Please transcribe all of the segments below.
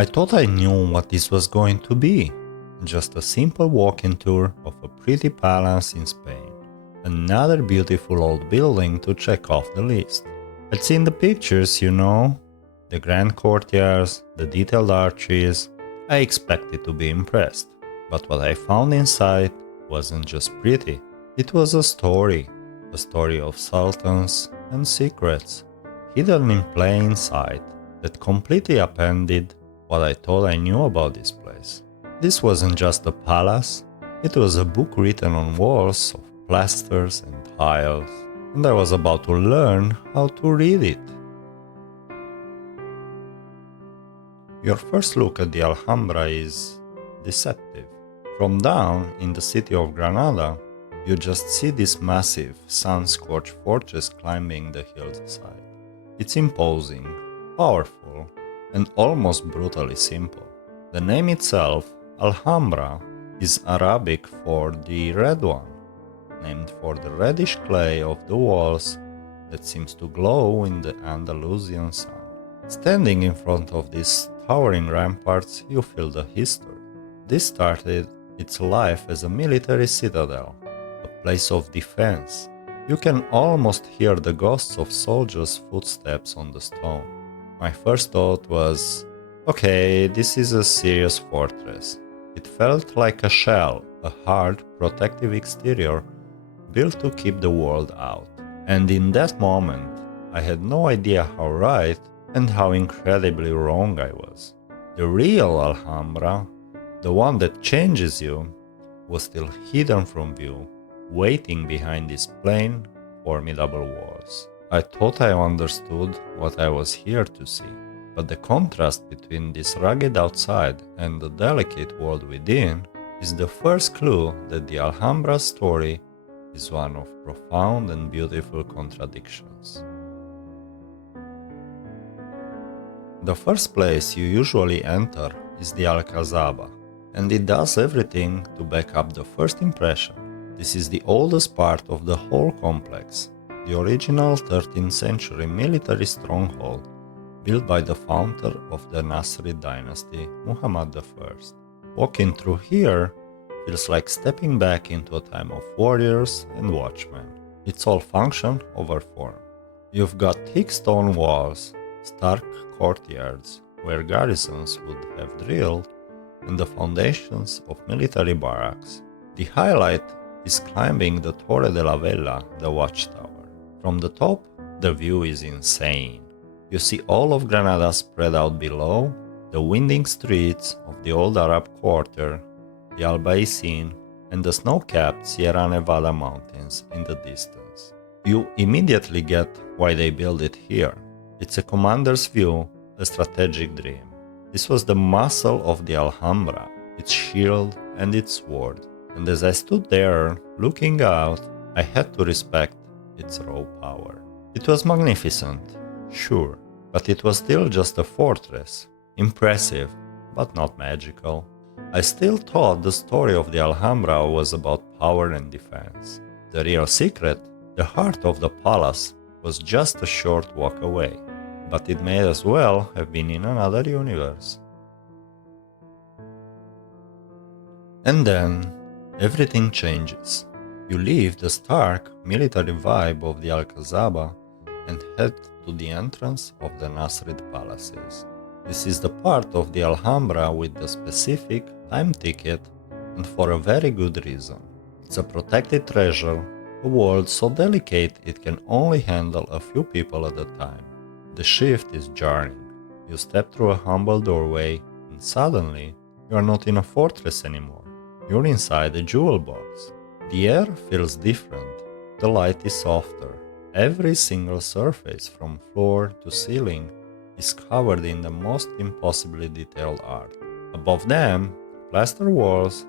I thought I knew what this was going to be. Just a simple walking tour of a pretty palace in Spain. Another beautiful old building to check off the list. I'd seen the pictures, you know. The grand courtyards, the detailed arches. I expected to be impressed. But what I found inside wasn't just pretty. It was a story of sultans and secrets, hidden in plain sight, that completely upended what I thought I knew about this place. This wasn't just a palace, it was a book written on walls of plasters and tiles, and I was about to learn how to read it. Your first look at the Alhambra is deceptive. From down in the city of Granada, you just see this massive, sun-scorched fortress climbing the hillside. It's imposing, powerful, and almost brutally simple. The name itself, Alhambra, is Arabic for the red one, named for the reddish clay of the walls that seems to glow in the Andalusian sun. Standing in front of these towering ramparts, you feel the history. This started its life as a military citadel, a place of defense. You can almost hear the ghosts of soldiers' footsteps on the stone. My first thought was, okay, this is a serious fortress. It felt like a shell, a hard, protective exterior built to keep the world out. And in that moment, I had no idea how right and how incredibly wrong I was. The real Alhambra, the one that changes you, was still hidden from view, waiting behind these plain, formidable walls. I thought I understood what I was here to see, but the contrast between this rugged outside and the delicate world within is the first clue that the Alhambra story is one of profound and beautiful contradictions. The first place you usually enter is the Alcazaba, and it does everything to back up the first impression. This is the oldest part of the whole complex, the original 13th century military stronghold built by the founder of the Nasrid dynasty, Muhammad I. Walking through here feels like stepping back into a time of warriors and watchmen. It's all function over form. You've got thick stone walls, stark courtyards where garrisons would have drilled, and the foundations of military barracks. The highlight is climbing the Torre de la Vela, the watchtower. From the top, the view is insane. You see all of Granada spread out below, the winding streets of the old Arab quarter, the Albaicin, and the snow-capped Sierra Nevada mountains in the distance. You immediately get why they built it here. It's a commander's view, a strategic dream. This was the muscle of the Alhambra, its shield and its sword. And as I stood there, looking out, I had to respect its raw power. It was magnificent, sure, but it was still just a fortress. Impressive, but not magical. I still thought the story of the Alhambra was about power and defense. The real secret, the heart of the palace, was just a short walk away. But it may as well have been in another universe. And then, everything changes. You leave the stark military vibe of the Alcazaba and head to the entrance of the Nasrid Palaces. This is the part of the Alhambra with the specific time ticket, and for a very good reason. It's a protected treasure, a world so delicate it can only handle a few people at a time. The shift is jarring. You step through a humble doorway, and suddenly, you are not in a fortress anymore. You're inside a jewel box. The air feels different. The light is softer. Every single surface, from floor to ceiling, is covered in the most impossibly detailed art. Above them, plaster walls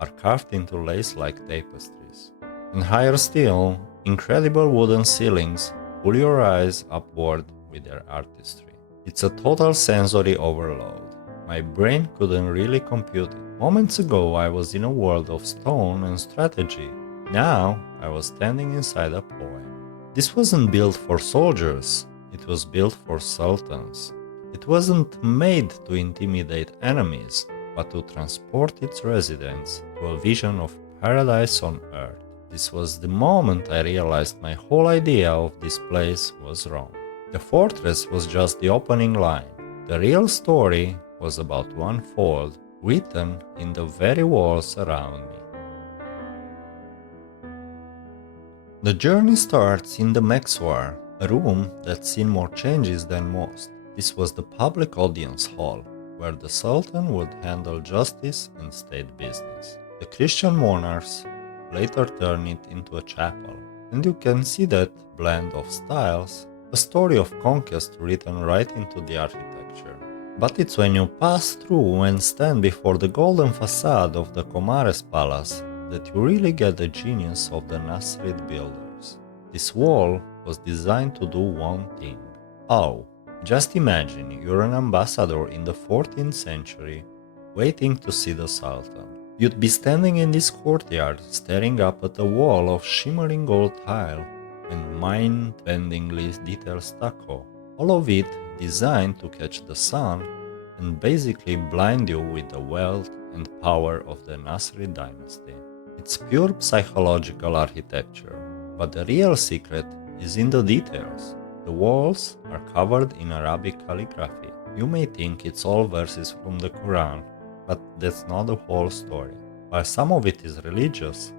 are carved into lace-like tapestries. And higher still, incredible wooden ceilings pull your eyes upward with their artistry. It's a total sensory overload. My brain couldn't really compute it. Moments ago I was in a world of stone and strategy. Now I was standing inside a poem. This wasn't built for soldiers, it was built for sultans. It wasn't made to intimidate enemies, but to transport its residents to a vision of paradise on earth. This was the moment I realized my whole idea of this place was wrong. The fortress was just the opening line. The real story was about to unfold, written in the very walls around me. The journey starts in the Mexuar, a room that's seen more changes than most. This was the public audience hall, where the Sultan would handle justice and state business. The Christian monarchs later turned it into a chapel, and you can see that blend of styles, a story of conquest written right into the architecture. But it's when you pass through and stand before the golden façade of the Comares palace that you really get the genius of the Nasrid builders. This wall was designed to do one thing. Oh, just imagine you're an ambassador in the 14th century, waiting to see the Sultan. You'd be standing in this courtyard, staring up at a wall of shimmering gold tile and mind-bendingly detailed stucco, all of it designed to catch the sun and basically blind you with the wealth and power of the Nasrid dynasty. It's pure psychological architecture, but the real secret is in the details. The walls are covered in Arabic calligraphy. You may think it's all verses from the Quran, but that's not the whole story. While some of it is religious,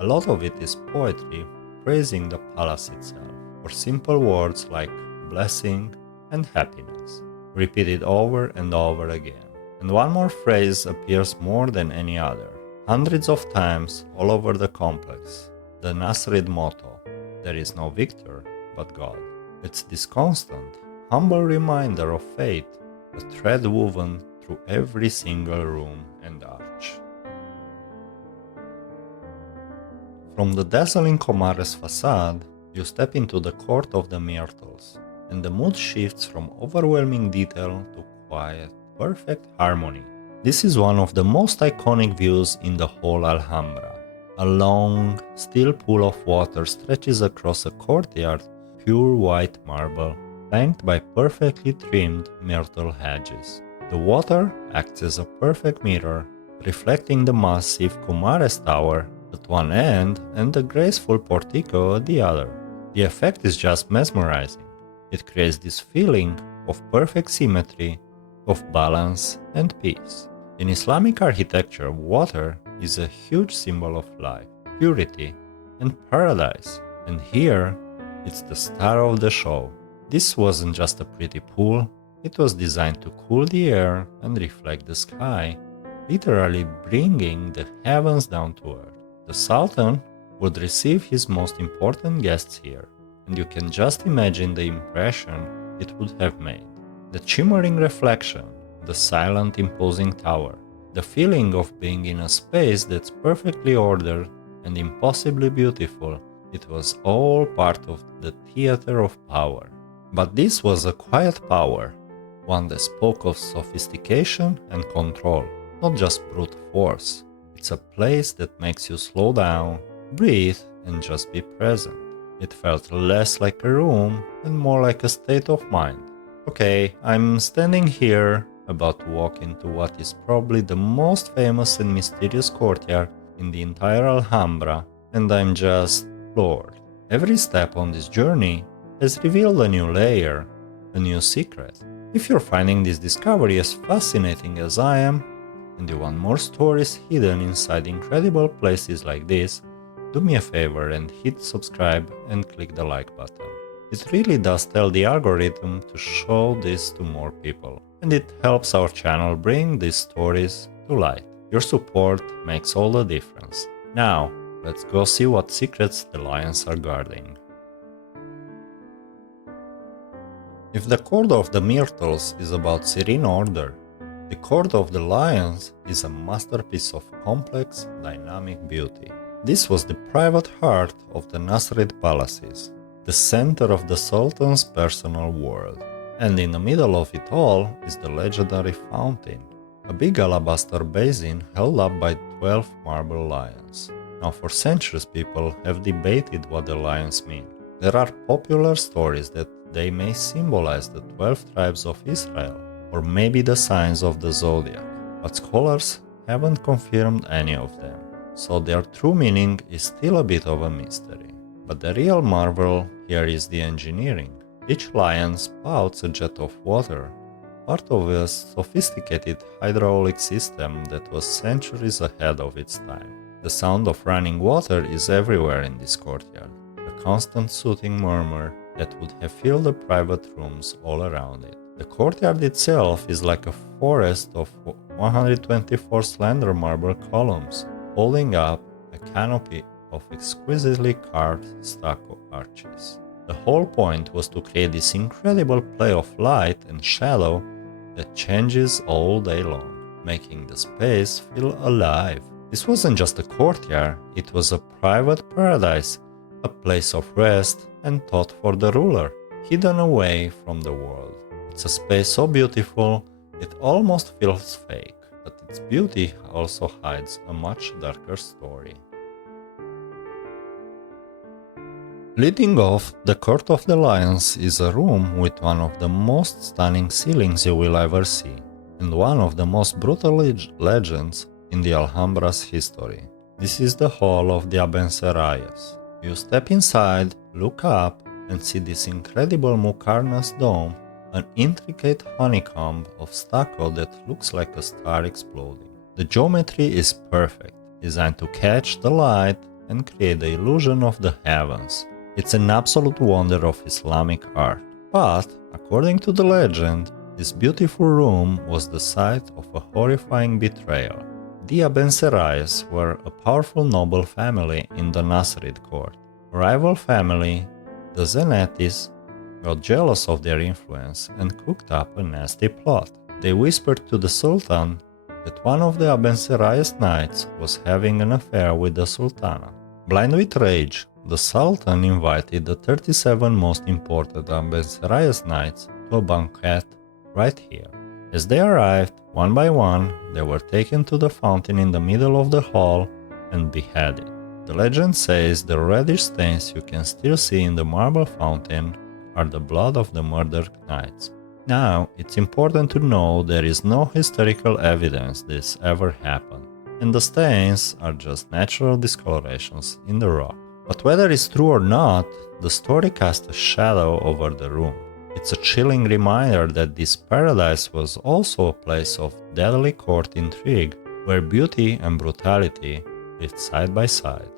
a lot of it is poetry praising the palace itself, or simple words like blessing and happiness, repeated over and over again. And one more phrase appears more than any other, hundreds of times all over the complex, the Nasrid motto, "There is no victor but God." It's this constant, humble reminder of faith, a thread woven through every single room and arch. From the dazzling Comares façade, you step into the court of the Myrtles, and the mood shifts from overwhelming detail to quiet, perfect harmony. This is one of the most iconic views in the whole Alhambra. A long, still pool of water stretches across a courtyard, pure white marble, flanked by perfectly trimmed myrtle hedges. The water acts as a perfect mirror, reflecting the massive Comares Tower at one end and the graceful portico at the other. The effect is just mesmerizing. It creates this feeling of perfect symmetry, of balance and peace. In Islamic architecture, water is a huge symbol of life, purity, and paradise. And here, it's the star of the show. This wasn't just a pretty pool, it was designed to cool the air and reflect the sky, literally bringing the heavens down to earth. The Sultan would receive his most important guests here, and you can just imagine the impression it would have made. The shimmering reflection, the silent imposing tower, the feeling of being in a space that's perfectly ordered and impossibly beautiful, it was all part of the theater of power. But this was a quiet power, one that spoke of sophistication and control, not just brute force. It's a place that makes you slow down, breathe, and just be present. It felt less like a room and more like a state of mind. Okay, I'm standing here, about to walk into what is probably the most famous and mysterious courtyard in the entire Alhambra, and I'm just floored. Every step on this journey has revealed a new layer, a new secret. If you're finding this discovery as fascinating as I am, and you want more stories hidden inside incredible places like this, do me a favor and hit subscribe and click the like button. It really does tell the algorithm to show this to more people, and it helps our channel bring these stories to light. Your support makes all the difference. Now, let's go see what secrets the lions are guarding. If the court of the Myrtles is about serene order, the court of the lions is a masterpiece of complex, dynamic beauty. This was the private heart of the Nasrid Palaces, the center of the Sultan's personal world. And in the middle of it all is the legendary fountain, a big alabaster basin held up by 12 marble lions. Now, for centuries people have debated what the lions mean. There are popular stories that they may symbolize the 12 tribes of Israel, or maybe the signs of the zodiac, but scholars haven't confirmed any of them, so their true meaning is still a bit of a mystery. But the real marvel here is the engineering. Each lion spouts a jet of water, part of a sophisticated hydraulic system that was centuries ahead of its time. The sound of running water is everywhere in this courtyard, a constant soothing murmur that would have filled the private rooms all around it. The courtyard itself is like a forest of 124 slender marble columns, holding up a canopy of exquisitely carved stucco arches. The whole point was to create this incredible play of light and shadow that changes all day long, making the space feel alive. This wasn't just a courtyard, it was a private paradise, a place of rest and thought for the ruler, hidden away from the world. It's a space so beautiful, it almost feels fake, but its beauty also hides a much darker story. Leading off the Court of the Lions is a room with one of the most stunning ceilings you will ever see, and one of the most brutal legends in the Alhambra's history. This is the hall of the Abencerrajes. You step inside, look up, and see this incredible muqarnas dome, an intricate honeycomb of stucco that looks like a star exploding. The geometry is perfect, designed to catch the light and create the illusion of the heavens. It's an absolute wonder of Islamic art. But, according to the legend, this beautiful room was the site of a horrifying betrayal. The Abencerrajes were a powerful noble family in the Nasrid court. A rival family, the Zenetis, got jealous of their influence and cooked up a nasty plot. They whispered to the Sultan that one of the Abencerrajes knights was having an affair with the Sultana. Blind with rage, the Sultan invited the 37 most important Abencerrajes knights to a banquet right here. As they arrived, one by one, they were taken to the fountain in the middle of the hall and beheaded. The legend says the reddish stains you can still see in the marble fountain are the blood of the murdered knights. Now, it's important to know there is no historical evidence this ever happened, and the stains are just natural discolorations in the rock. But whether it's true or not, the story casts a shadow over the room. It's a chilling reminder that this paradise was also a place of deadly court intrigue, where beauty and brutality lived side by side.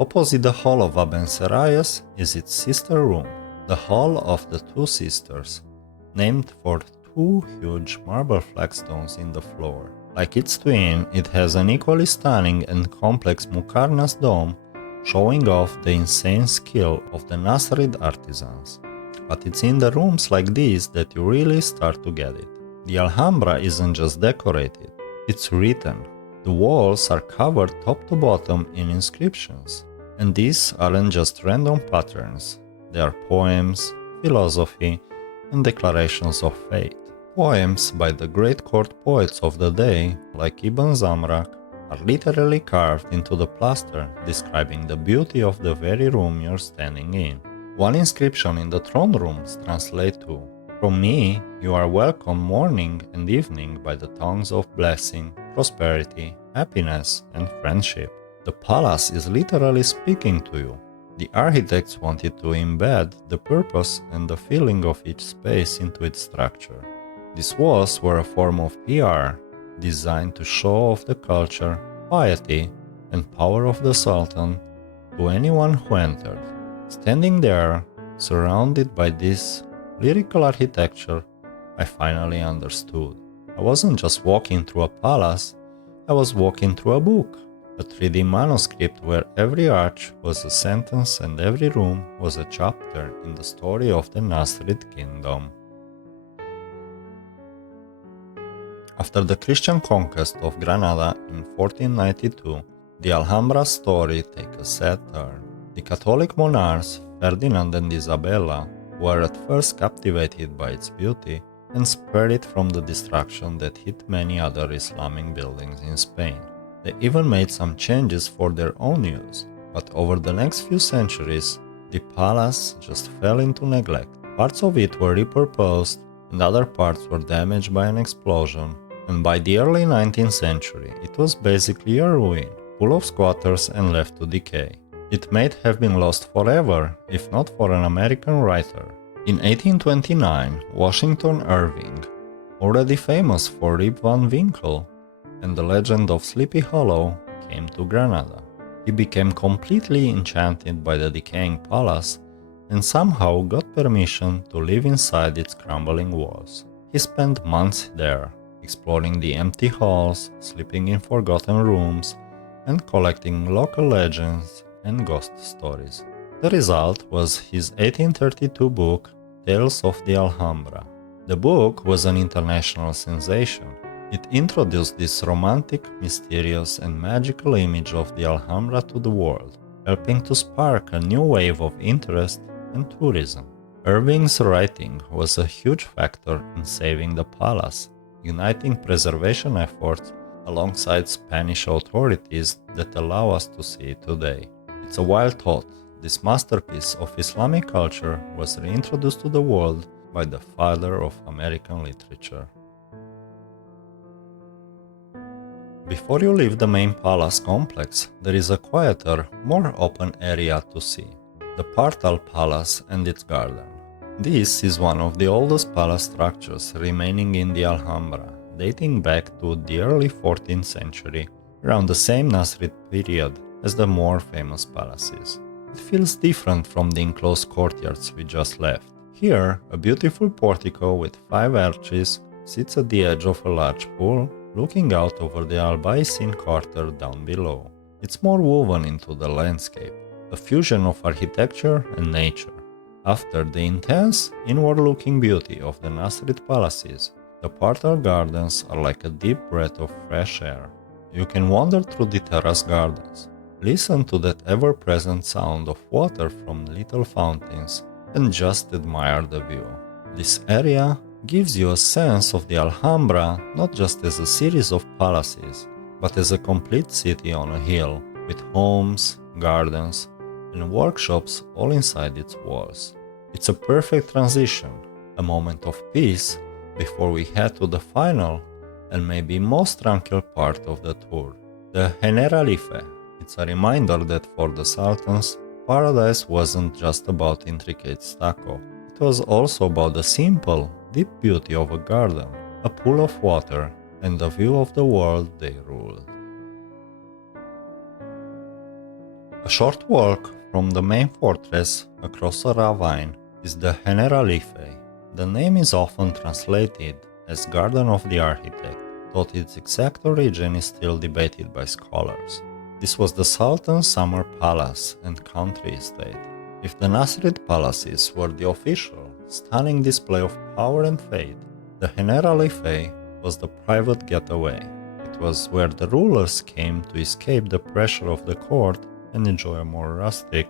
Opposite the Hall of Abencerrajes is its sister room, the Hall of the Two Sisters, named for two huge marble flagstones in the floor. Like its twin, it has an equally stunning and complex muqarnas dome, showing off the insane skill of the Nasrid artisans. But it's in the rooms like these that you really start to get it. The Alhambra isn't just decorated, it's written. The walls are covered top to bottom in inscriptions. And these aren't just random patterns, they are poems, philosophy, and declarations of faith. Poems by the great court poets of the day, like Ibn Zamrak, are literally carved into the plaster, describing the beauty of the very room you're standing in. One inscription in the throne rooms translates to, "From me, you are welcome morning and evening by the tongues of blessing, prosperity, happiness, and friendship." The palace is literally speaking to you. The architects wanted to embed the purpose and the feeling of each space into its structure. These walls were a form of PR, designed to show off the culture, piety, and power of the Sultan to anyone who entered. Standing there, surrounded by this lyrical architecture, I finally understood. I wasn't just walking through a palace, I was walking through a book, a 3D manuscript where every arch was a sentence and every room was a chapter in the story of the Nasrid kingdom. After the Christian conquest of Granada in 1492, the Alhambra story takes a sad turn. The Catholic monarchs Ferdinand and Isabella were at first captivated by its beauty and spared it from the destruction that hit many other Islamic buildings in Spain. They even made some changes for their own use, but over the next few centuries, The palace just fell into neglect. Parts of it were repurposed and other parts were damaged by an explosion, and by the early 19th century it was basically a ruin, full of squatters and left to decay. It might have been lost forever if not for an American writer. In 1829, Washington Irving, already famous for Rip Van Winkle and the legend of Sleepy Hollow, came to Granada. He became completely enchanted by the decaying palace and somehow got permission to live inside its crumbling walls. He spent months there, exploring the empty halls, sleeping in forgotten rooms, and collecting local legends and ghost stories. The result was his 1832 book, Tales of the Alhambra. The book was an international sensation. It introduced this romantic, mysterious, and magical image of the Alhambra to the world, helping to spark a new wave of interest and tourism. Irving's writing was a huge factor in saving the palace, uniting preservation efforts alongside Spanish authorities that allow us to see it today. It's a wild thought. This masterpiece of Islamic culture was reintroduced to the world by the father of American literature. Before you leave the main palace complex, there is a quieter, more open area to see, the Partal Palace and its garden. This is one of the oldest palace structures remaining in the Alhambra, dating back to the early 14th century, around the same Nasrid period as the more famous palaces. It feels different from the enclosed courtyards we just left. Here, a beautiful portico with 5 arches sits at the edge of a large pool, looking out over the Albaicin quarter down below. It's more woven into the landscape, a fusion of architecture and nature. After the intense, inward-looking beauty of the Nasrid Palaces, the Partal Gardens are like a deep breath of fresh air. You can wander through the terrace gardens, listen to that ever-present sound of water from little fountains, and just admire the view. This area gives you a sense of the Alhambra not just as a series of palaces, but as a complete city on a hill, with homes, gardens, and workshops all inside its walls. It's a perfect transition, a moment of peace before we head to the final and maybe most tranquil part of the tour, the Generalife. It's a reminder that for the Sultans, paradise wasn't just about intricate stucco. It was also about the simple, deep beauty of a garden, a pool of water, and the view of the world they ruled. A short walk from the main fortress across a ravine is the Generalife. The name is often translated as Garden of the Architect, though its exact origin is still debated by scholars. This was the Sultan's summer palace and country estate. If the Nasrid Palaces were the official, stunning display of power and faith, the Generalife was the private getaway. It was where the rulers came to escape the pressure of the court and enjoy a more rustic,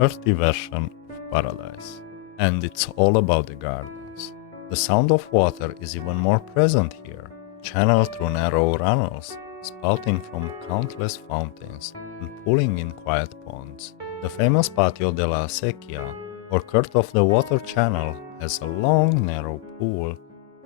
earthy version of paradise. And it's all about the gardens. The sound of water is even more present here, channeled through narrow runnels, spouting from countless fountains and pooling in quiet ponds. The famous Patio de la Sequia, or Court of the Water Channel, has a long, narrow pool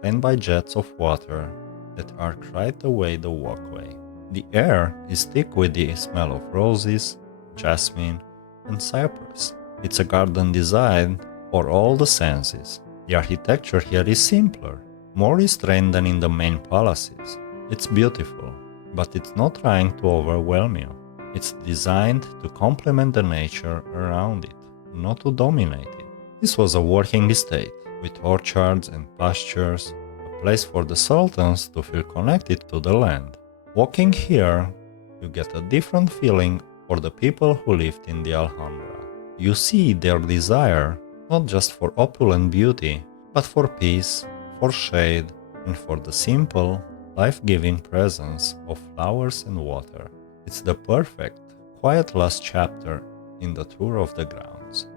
fanned by jets of water that arc right away the walkway. The air is thick with the smell of roses, jasmine, and cypress. It's a garden designed for all the senses. The architecture here is simpler, more restrained than in the main palaces. It's beautiful, but it's not trying to overwhelm you. It's designed to complement the nature around it, not to dominate it. This was a working estate, with orchards and pastures, a place for the sultans to feel connected to the land. Walking here, you get a different feeling for the people who lived in the Alhambra. You see their desire, not just for opulent beauty, but for peace, for shade, and for the simple, life-giving presence of flowers and water. It's the perfect, quiet last chapter in the tour of the grounds.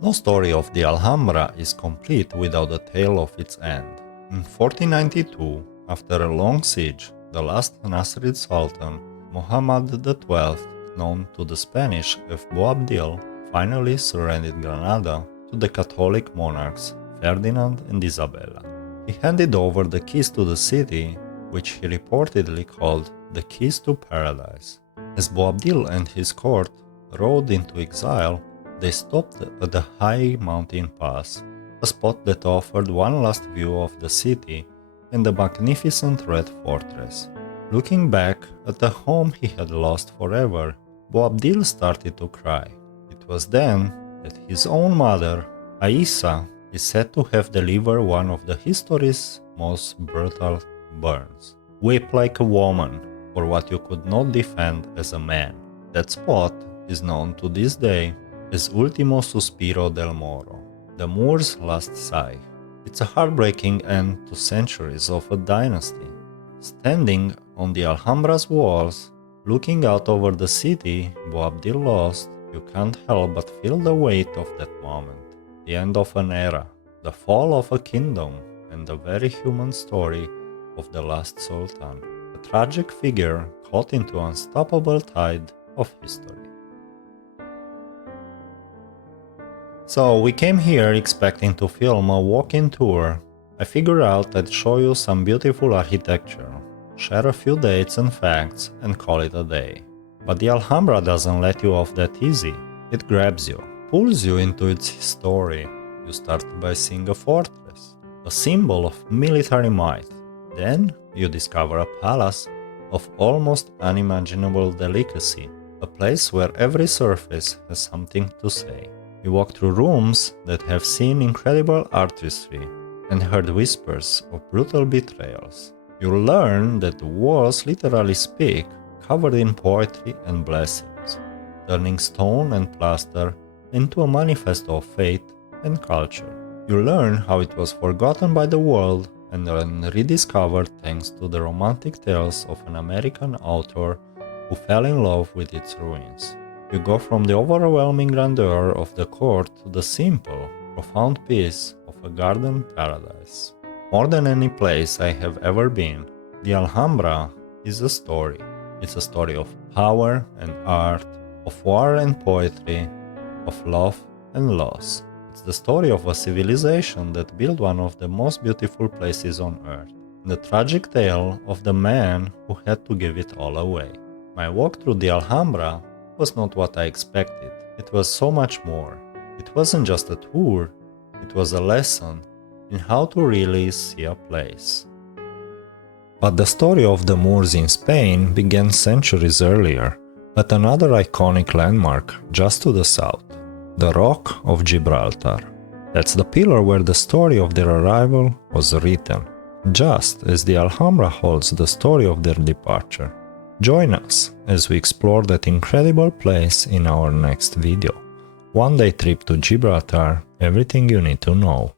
No story of the Alhambra is complete without a tale of its end. In 1492, after a long siege, the last Nasrid Sultan, Muhammad XII, known to the Spanish as Boabdil, finally surrendered Granada to the Catholic monarchs Ferdinand and Isabella. He handed over the keys to the city, which he reportedly called the keys to paradise. As Boabdil and his court rode into exile, they stopped at the high mountain pass, a spot that offered one last view of the city and the magnificent red fortress. Looking back at the home he had lost forever, Boabdil started to cry. It was then that his own mother, Aissa, is said to have delivered one of the history's most brutal burns. Weep like a woman for what you could not defend as a man. That spot is known to this day as Ultimo Suspiro del Moro, the Moor's last sigh. It's a heartbreaking end to centuries of a dynasty. Standing on the Alhambra's walls, looking out over the city Boabdil lost, you can't help but feel the weight of that moment. The end of an era, the fall of a kingdom, and the very human story of the last Sultan, a tragic figure caught into an unstoppable tide of history. So we came here expecting to film a walk-in tour. I figured out I'd show you some beautiful architecture, share a few dates and facts, and call it a day. But the Alhambra doesn't let you off that easy. It grabs you, pulls you into its story. You start by seeing a fortress, a symbol of military might. Then you discover a palace of almost unimaginable delicacy, a place where every surface has something to say. You walk through rooms that have seen incredible artistry and heard whispers of brutal betrayals. You learn that the walls literally speak, covered in poetry and blessings, turning stone and plaster into a manifesto of faith and culture. You learn how it was forgotten by the world and then rediscovered thanks to the romantic tales of an American author who fell in love with its ruins. You go from the overwhelming grandeur of the court to the simple, profound peace of a garden paradise. More than any place I have ever been, the Alhambra is a story. It's a story of power and art, of war and poetry, of love and loss. It's the story of a civilization that built one of the most beautiful places on earth, and the tragic tale of the man who had to give it all away. My walk through the Alhambra was not what I expected. It was so much more. It wasn't just a tour, it was a lesson in how to really see a place. But the story of the Moors in Spain began centuries earlier, at another iconic landmark just to the south, the Rock of Gibraltar. That's the pillar where the story of their arrival was written, just as the Alhambra holds the story of their departure. Join us as we explore that incredible place in our next video. One day trip to Gibraltar, everything you need to know.